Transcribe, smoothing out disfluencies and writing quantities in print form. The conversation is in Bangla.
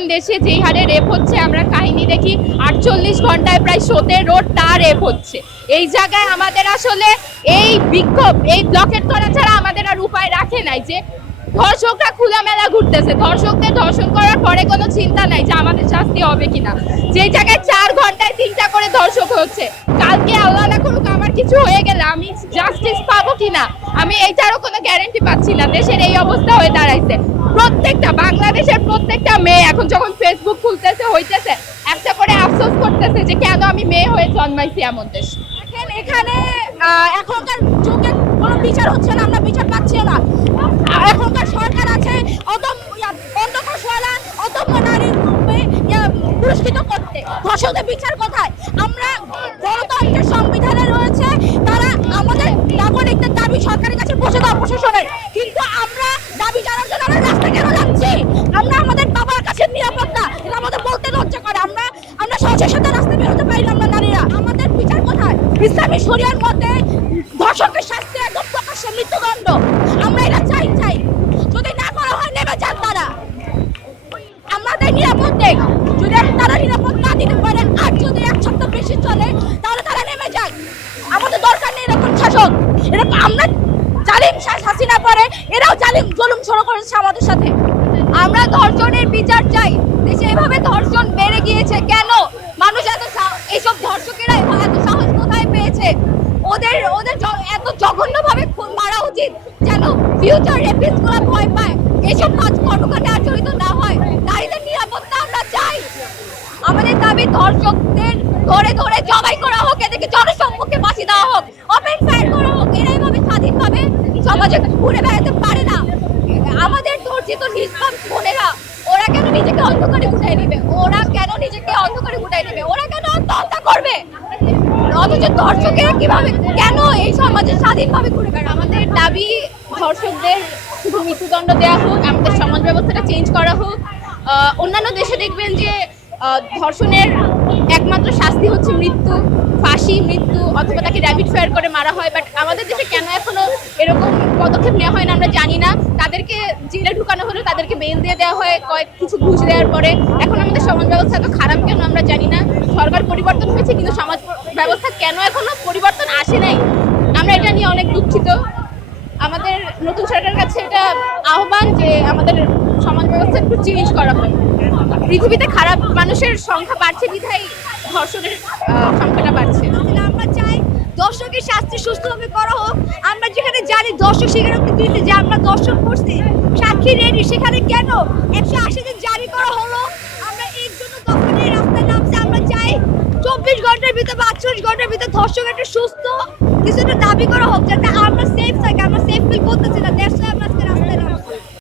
এখন দেশে যেই হারে রেপ হচ্ছে, আমরা কাহিনী দেখি 48 ঘন্টায় প্রায় 17 টা রেপ হচ্ছে। এই জায়গায় আমাদের আসলে এই বিক্ষোভ, এই ব্লকেট করা ছাড়া আমাদের আর উপায় রাখে নাই যে ধর্ষকরা খোলামেলা ঘুরতেছে, ধর্ষকদের ধর্ষণ করার পরে কোনো চিন্তা নাই যে আমাদের শাস্তি হবে কিনা। যে জায়গায় 4 ঘন্টায় 3টা করে ধর্ষক হচ্ছে, কালকে আল্লাহ না করুক আমার কিছু হয়ে গেলে আমি জাস্টিস পাবো কিনা, আমি এইটারও কোনো গ্যারান্টি পাচ্ছি না। দেশের এই অবস্থা হয়ে দাঁড়াইছে। প্রত্যেকটা বাংলাদেশের প্রত্যেকটা মেয়ে এখন যখন ফেসবুক খুলতেছে হইতেছে একটা করে আফসোস করতেছে যে কেন আমি মেয়ে হয়ে জন্মাইছি এমন দেশ। এখানে এখনকার যুগে কোনো বিচার হচ্ছে না, আমরা বিচার পাচ্ছি না। এখনকার সরকার আছে অদম্য নারীর পুরস্কৃত করতে, ধর্ষকদের বিচার কোথায়? আমরা গণতন্ত্রের সংবিধানে রয়েছে, তারা আমাদের নাগরিকদের দাবি সরকারের কাছে পৌঁছে দেওয়া প্রশাসনের, কিন্তু আমরা দাবি জানার জন্য আমরা রাস্তা কেন যাচ্ছি? আমরা আমাদের বাবার কাছে নিরাপত্তা, এটা আমাদের বলতে লজ্জা করে। আমরা সহজের সাথে রাস্তা বেরোতে পারি না। আমরা নারীরা, আমাদের বিচার কোথায়? ইসলামী শরিয়ার মতে ধর্ষকের শাস্তি একদম প্রকাশ্যে মৃত্যুদণ্ড। আমরা এটা চাই। যদি না করা হয় নেমে যান তারা, আমাদের নিরাপদ দেখ। যদি তারা নিরাপদ না দিতে পারে আর যদি 1 সপ্তাহ বেশি চলে তাহলে তারা নেমে যায়। আমাদের দরকার নেই এরকম শাসন। এরকম আমরা জালিম হাসিনা পরে এরাও জালিম জুলুম শুরু করেছে আমাদের সাথে। আমরা ধর্ষণের বিচার চাই। দেশে এভাবে ধর্ষণ বেড়ে গিয়েছে কেন? মানুষ এইসব ধর্ষকেরা এত সাহস কোথায় পেয়েছে? ওদের এত জঘন্যভাবে মারা উচিত যেন ফিউচার রেপিস্টগুলো ভয় পায়, এসব কর্মকাণ্ডে আর জড়িত না হয়। নারীদের নিরাপত্তা আমরা চাই। আমাদের দাবি ধর্ষকদের ধরে ধরে জবাই করা হোক, এদেরকে জনসম্মুখে ফাঁসি দেওয়া হোক, ওপেন ফায়ার করা হোক। এরা এইভাবে স্বাধীনভাবে সমাজে ঘুরে বেড়াতে পারে না। আমাদের ধর্ষিত নিষ্পাপ বোনেরা ওরা কেন নিজেকে অন্ধকারে গুটাই নেবে? ওরা কেন আত্মহত্যা করবে? অথচ ধর্ষকেরা কিভাবে কেন এই সমাজে স্বাধীনভাবে ঘুরে বেড়াবে? আমাদের দাবি ধর্ষকদের শুধু মৃত্যুদণ্ড দেওয়া হোক, আমাদের সমাজ ব্যবস্থাটা চেঞ্জ করা হোক। অন্যান্য দেশে দেখবেন যে ধর্ষণের একমাত্র শাস্তি হচ্ছে মৃত্যু, ফাঁসি, মৃত্যু, অথবা তাকে র্যাপিড ফায়ার করে মারা হয়। বাট আমাদের দেশে কেন এখনো এরকম পদক্ষেপ নেওয়া হয় না আমরা জানি না। তাদেরকে জেলে ঢুকানো হলো, তাদেরকে বেল দিয়ে দেওয়া হয় কিছু ঘুষ দেওয়ার পরে। এখন আমাদের সমাজ ব্যবস্থা এত খারাপ কেন আমরা জানি না। সরকার পরিবর্তন হয়েছে কিন্তু সমাজ ব্যবস্থা কেন এখনো পরিবর্তন আসে নাই, আমরা এটা নিয়ে অনেক দুঃখিত। আমাদের নতুন সরকারের কাছে এটা আহ্বান যে আমাদের সমাজ ব্যবস্থা একটু চেঞ্জ করা হয়। পৃথিবীতে খারাপ মানুষের সংখ্যা বাড়ছে বিধায় ধর্ষণের সংখ্যাটা বাড়ছে। আমরা চাই দর্শকের শাস্তি সুস্থভাবে করা হোক। আমরা যেখানে জানি দর্শক স্বীকারোক্তি দিতে যে আমরা দর্শক করছি, সাক্ষী রেডি, সেখানে কেন 180 দিন জারি করা হলো? আমরা এর জন্য দখলের রাস্তায় নামছি। আমরা চাই 24 ঘন্টার ভিতরে বা 48 ঘন্টার ভিতরে ধর্ষক একটা সুস্থ কিছুটা দাবি করা হোক, যাতে আমরা সেফ